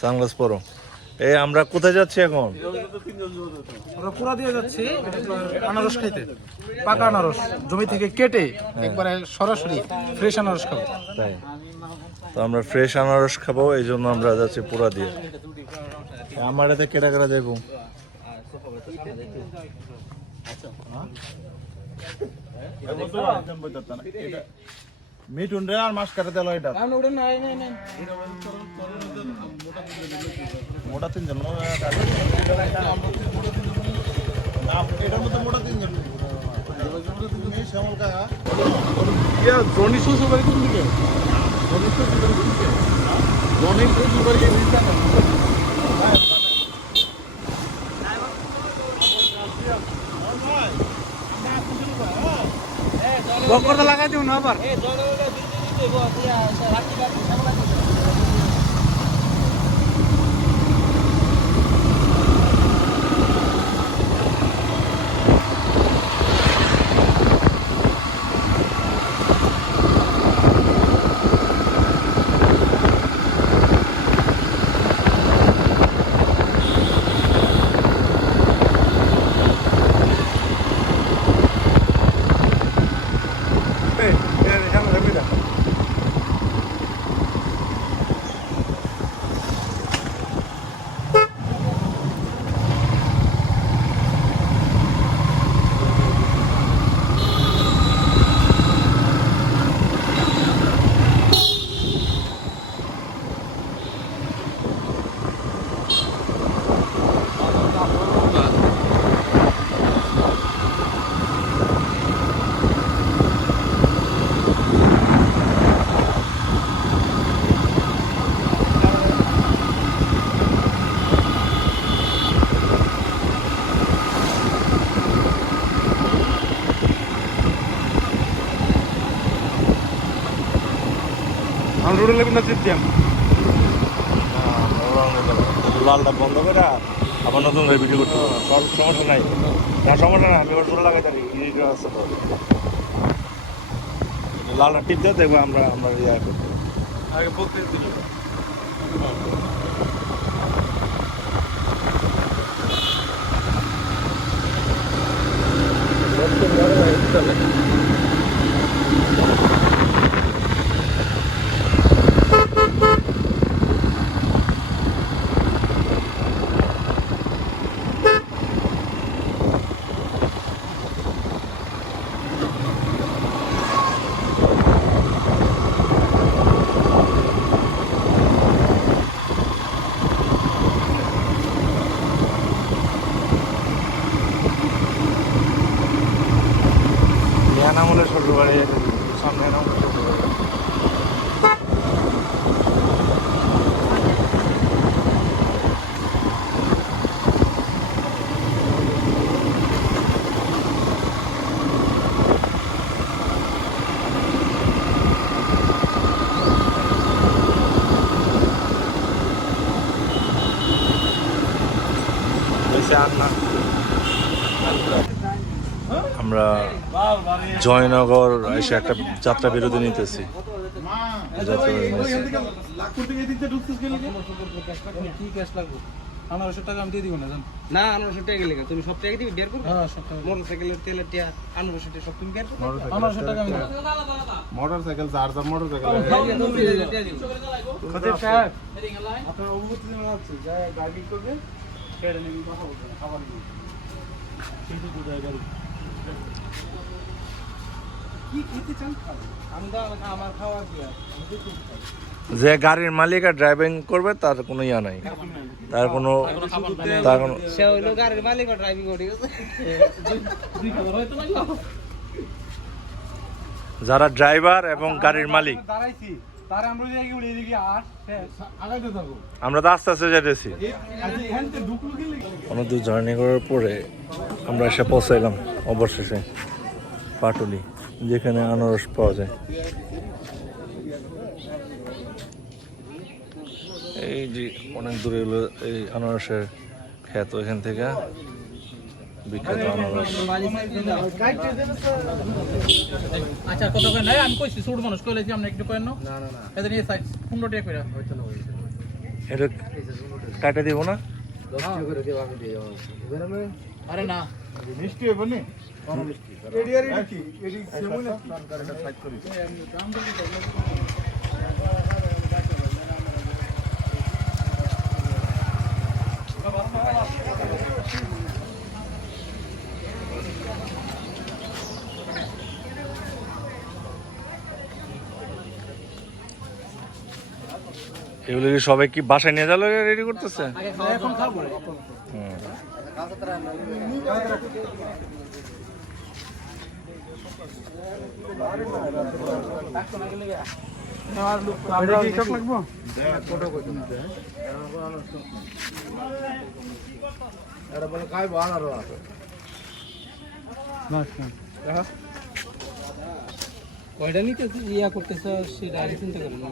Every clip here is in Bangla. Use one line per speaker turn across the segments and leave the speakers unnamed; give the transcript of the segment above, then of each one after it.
সানগ্লাস পরো। এই আমরা কোথায় যাচ্ছি এখন?
আমরা পুরা দিয়ে যাচ্ছি আনারস খাইতে পাকা আনারস জমি থেকে কেটে একবারে সরাসরি ফ্রেশ আনারস খাব।
তাই। তো আমরা ফ্রেশ আনারস খাব এই জন্য আমরা যাচ্ছি পুরা দিয়ে। আমার এতে কেটা কেটা যাব
মিঠুন রে আর মাছ কাটে দিল এটা মোটা তিনজন না এটার মধ্যে মোটা তিনজন শ্যামল কাকা
জনি শ্বশুর বাড়ি কোন দিকে জনি শ্বশুর কোন দিকে জনি শ্বশুর দিতে না লাগাই দিও না আবার আমরা লেগুন না চিপছিলাম
লালটা বন্ধ করে আবার নতুন করে ভিডিও করতে হবে। সব সমস্যা নাই। না সমস্যা না আমি ওর চলে লাগাতে পারি আছে তো লালটা টিপ দিয়ে দেখব আমরা আমরা ইয়ে করতে
আগে বলতে দিল।
মিয়ানামলে শ্বশুর বাড়ি সামনে এনামলে শ্বশুর বাড়ি বেশি আর না আমরা জয়নগর এসে একটা যাত্রা বিরতি নিতেছি। যাত্রা
আনারসের টাকা আমি দিয়ে দিব না জান
না আনারসের টাকা গেলে তুমি সব টাকা দিবি বের করবে?
হ্যাঁ
মোটর সাইকেলের তেলের টিয়া আনারসের টাকা সব তুমি বের
টাকা আমি
মোটর সাইকেল চার মোটর সাইকেল
খতিব সাহেব আপনার জানা যা গাড়ি করবে সেটা নিয়ে কথা বলবেন খাবার নিয়ে কিন্তু গাড়ি?
যে গাড়ির মালিক আর ড্রাইভিং করবে তার কোনো ইয়া নাই। তার কোনো তার কোনো
গাড়ির মালিক ড্রাইভিং করে গেছে।
দুই খাবার হয়তো লাগল
যারা ড্রাইভার এবং গাড়ির মালিক।
আমরা
তো আস্তে আস্তে যেতেছি
আজ এখান থেকে ঢুকলো গেলে
অনেক দূর জার্নি করার পরে আমরা এসে পৌঁছাইলাম অবশেষে পাটুলি যেখানে আনারস পাওয়া যায়। এই যে অনেক দূরে হলো এই আনারসের খ্যাত এখান থেকে বিখ্যাত আনারস।
আচ্ছা কত করে? নাই আমি কইছি মানুষ একটু না? না না এদের এই সাইজ 15 টাকা করে। হইতো না এটা কাটা দিব না?
আরে না।
মিষ্টি নি?
কি?
এগুলো সবাই কি বাসায় নিয়ে যাওয়ার রেডি করতেছে?
এখন খাব। আনারো আছে
কয়টা নিতে ইয়া করতেছ সেটা আগে চিন্তা করো না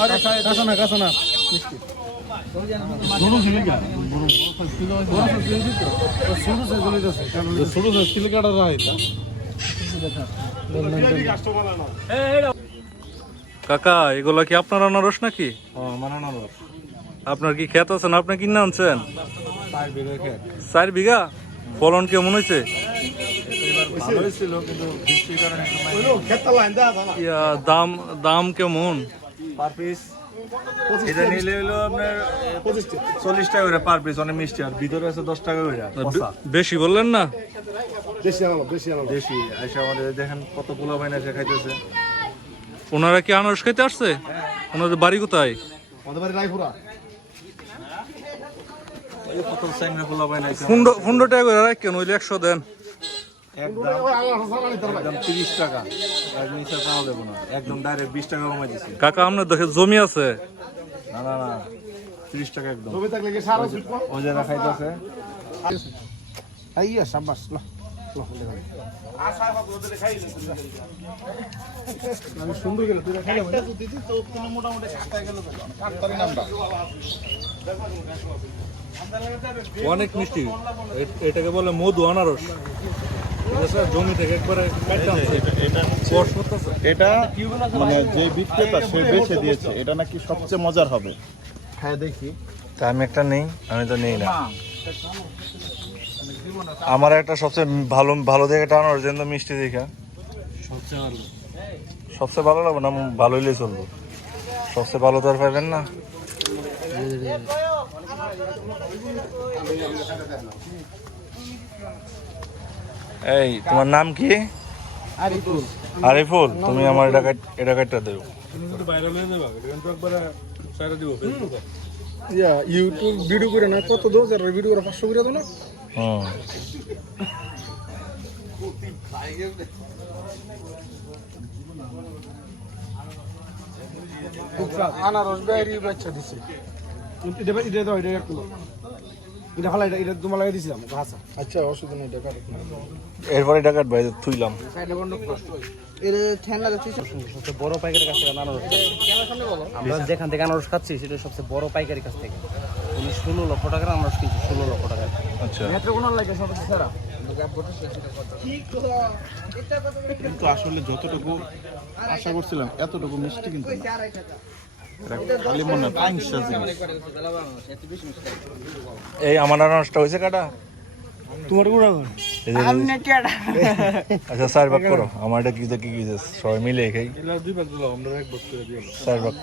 আরে কাঁচা না কাঁচা না
কাকা এগুলো কি আপনার আনারস নাকি?
মানে
আপনার কি খেত আছেন আপনি কিনে আনছেন?
চার বিঘা
ফলন কেমন হয়েছে?
ভালোই ছিল কিন্তু বৃষ্টির কারণে
দাম দাম কেমন?
পার পিস এটা নিলে হলো আপনার চল্লিশ টাকা করে পার পিস অনেক মিষ্টি। আর ভিতরে আছে দশ টাকা করে
বেশি বললেন না?
দেশি দেশি এসে আমাদের দেখেন কত পোলা বাইনা এসে খাইতেছে।
ওনারা কি আনারস খেতে আসছে? ওনাদের বাড়ি কোথায়?
আমাদের বাড়ি রায়পুরা।
ফুন্ডো ফুন্ডো টাকা করে রাখেন ওইলে একশো দেন।
একদম একদম তিরিশ টাকা। আর নিচে পাওয়া যাবে না। একদম ডাইরেক্ট বিশ টাকা কমাই দিছি।
কাকা আপনার দেখে জমি আছে?
না না না। তিরিশ টাকা একদম। ওই জায়গা খাইতেছে
আইয়া সাবাস ল সুন্দর গেল তুই খাইলে
অনেক মিষ্টি। এটাকে বলে মধু আনারস। জমি থেকে একবারে।
এটা মানে যে বিক্রেতা সে বেছে দিয়েছে এটা নাকি সবচেয়ে মজার হবে?
হ্যাঁ দেখি।
তা আমি একটা নেই আমি তো নেই না। আমার একটা সবচেয়ে ভালো ভালো জায়গাটা আনারস যেন মিষ্টি দেখা। সবচেয়ে ভালো। লাগবে না? ভালো হইলেই চলবো। সবচেয়ে ভালো তো আর পাইবেন না। এই তোমার নাম কি?
আরিফুল।
আরিফুল তুমি আমার এটা এটা কাটটা দেবো
ইয়া ইউটিউব ভিডিও করে না কত দোষ আর ভিডিও করে পাঁচশো করে না?
হুম
আনারস বেরি বাচ্চা দিছে। এটা এটা দাও এটা একটু এটা ভালো এটা এটা তোমার লাগিয়ে দিছিলাম ঘাসা আচ্ছা অসুবিধা নেই
থুইলাম।
সবচেয়ে বড় পাইকারের কাছ থেকে আনারস আমরা যেখান থেকে আনারস খাচ্ছি সেটা সবচেয়ে বড় পাইকারের কাছ থেকে। উনি ষোলো লক্ষ টাকার আনারস কিনছে ষোলো লক্ষ টাকা
আচ্ছা।
নেত্রকোনা লাগে সবচেয়ে সেরা
কিন্তু আসলে যতটুকু আশা করছিলাম এতটুকু মিষ্টি কিন্তু খালি মনে জিনিস।
এই আমার আনারসটা হয়েছে কাটা।
তোমার গুড়া
আচ্ছা চার ভাগ করো। আমার এটা কি কি কি সবাই মিলে খাই। চার ভাগ।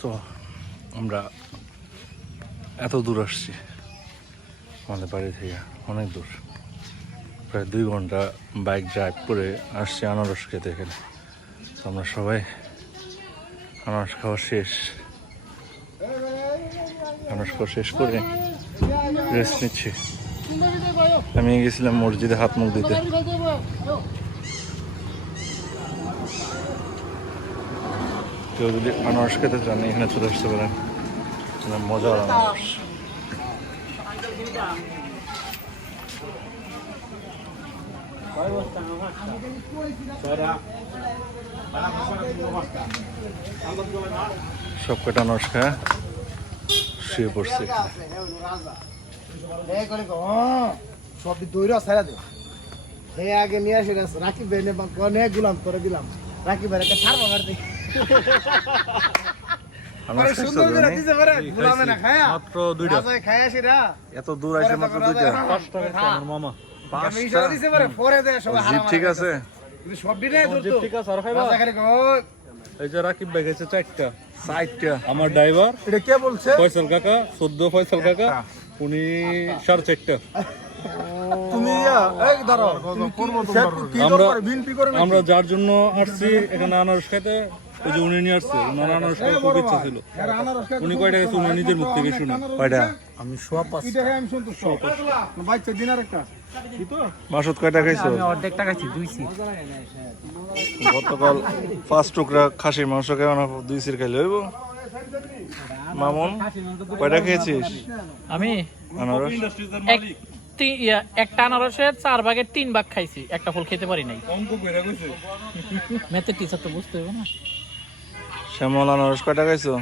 তো আমরা এত দূর আসছি। আমাদের বাড়ি থেকে অনেক দূর। প্রায় দুই ঘণ্টা বাইক ড্রাইভ করে আসছি আনারস খেতে এখানে। তো আমরা সবাই আনারস খাওয়া শেষ। আনারস খাওয়া শেষ করে রেস্ট নিচ্ছি। আমি গেছিলাম মসজিদে হাত মুখ দিতে কেউ যদি আনারস খেতে চান, এখানে চলে আসতে পারেন। আনারস সব কটা শেষ
শুয়ে পড়ছে।
সব দৈরা ছাড়া দে। হে আগে নিয়ে আসে রাকিব ভাই নে নে গুলাম করে দিলাম। রাকিব ভাই একটা
মাত্র দুইটা।
রাজায় খায়া সেরা
এত দূর আইছে মাত্র দুইটা।
আমার
মামা।
আমি ইশারা দিতে পারে পরে দে সব
জিপ ঠিক আছে?
সব দিনে তো
ঠিক আছে আর খাইবা?
রাজা খালি কো
এই যে রাকিব ভাই গেছে চারটা।
সাইডটা
আমার ড্রাইভার।
এটা কে বলছে?
ফয়সাল কাকা ফয়সাল কাকা উনি সাড়ে চারটা।
তুমি এই ধরো কি
আমরা
দরকার? বিনপি করে
আমরা যার জন্য আসছি এখানে আনারস খাইতে ওই যে উনি নিয়ে আসছে ওনার আনারস খাইতে খুব ইচ্ছা ছিল। উনি কয়টা গেছে উনি নিজের মুখ থেকে শুনে
কয়টা?
এটা আমি সন্তুষ্ট। বাচ্চা দিনার একটা
মাসুদ কয়টা খাইছো
অর্ধেক টাকা খাইছি দুই
গতকাল পাঁচ টুকরা খাসির মাংস কেমন দুই সির খাইলে হইব। মামুন কয়টা খেয়েছিস?
আমি
আনারস?
একটা আনারসের চার ভাগের তিন ভাগ খাইছি একটা ফুল খেতে পারি নাই। ম্যাথের টিচার তো বুঝতে হবে না।
শ্যামল আনারস কয়টা খাইছো?